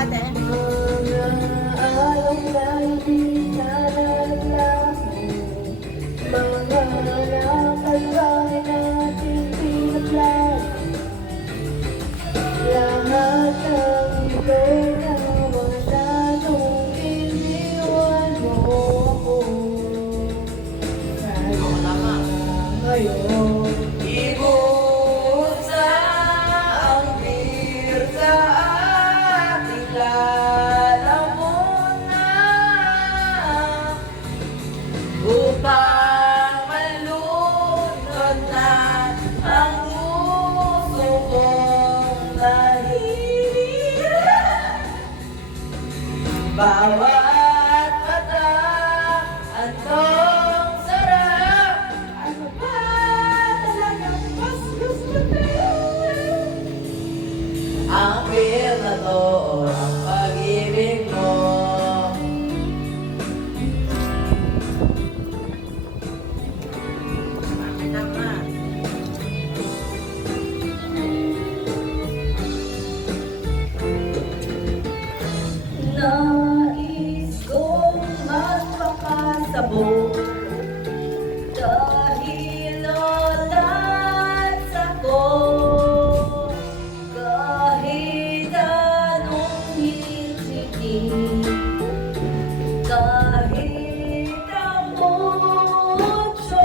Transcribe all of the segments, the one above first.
ate. Ibusa ang bir sa ating lalamunan upang malunod na ang puso kong nahihirap. Bawat mata antong sarap. Ano ba talagang mas gusto niyo? Ang feel na to o ang pag-ibig mo? Akin naman. Nais kong magpakasabog dahil olas ako kahit anong hititin, kahit amotso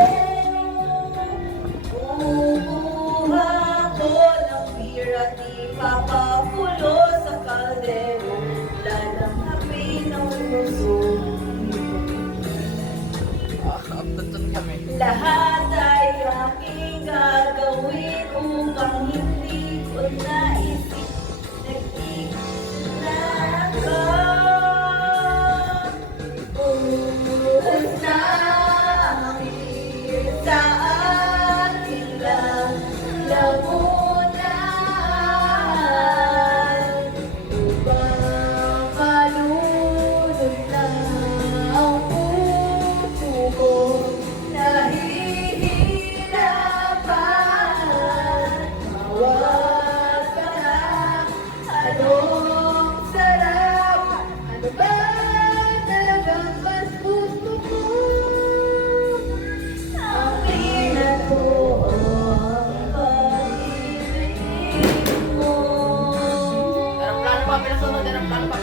kukuha ko ng beer at ipapapulo sa kaldero. Lalangapin ang puso. Ang tuntun kami. Lahat ay aking gagawin upang hindi ko naisip nag-iisip na ako. Ubus na ang beer sa ating lalamunan upang malunod na ang puso ko. Nahihirapan mawag ka na. Anong sarap? Ano ba talagang mas gusto ko? Ang pinato ang pag-ibig mo. Aeroplano pa, pinasunod. Aeroplano pa,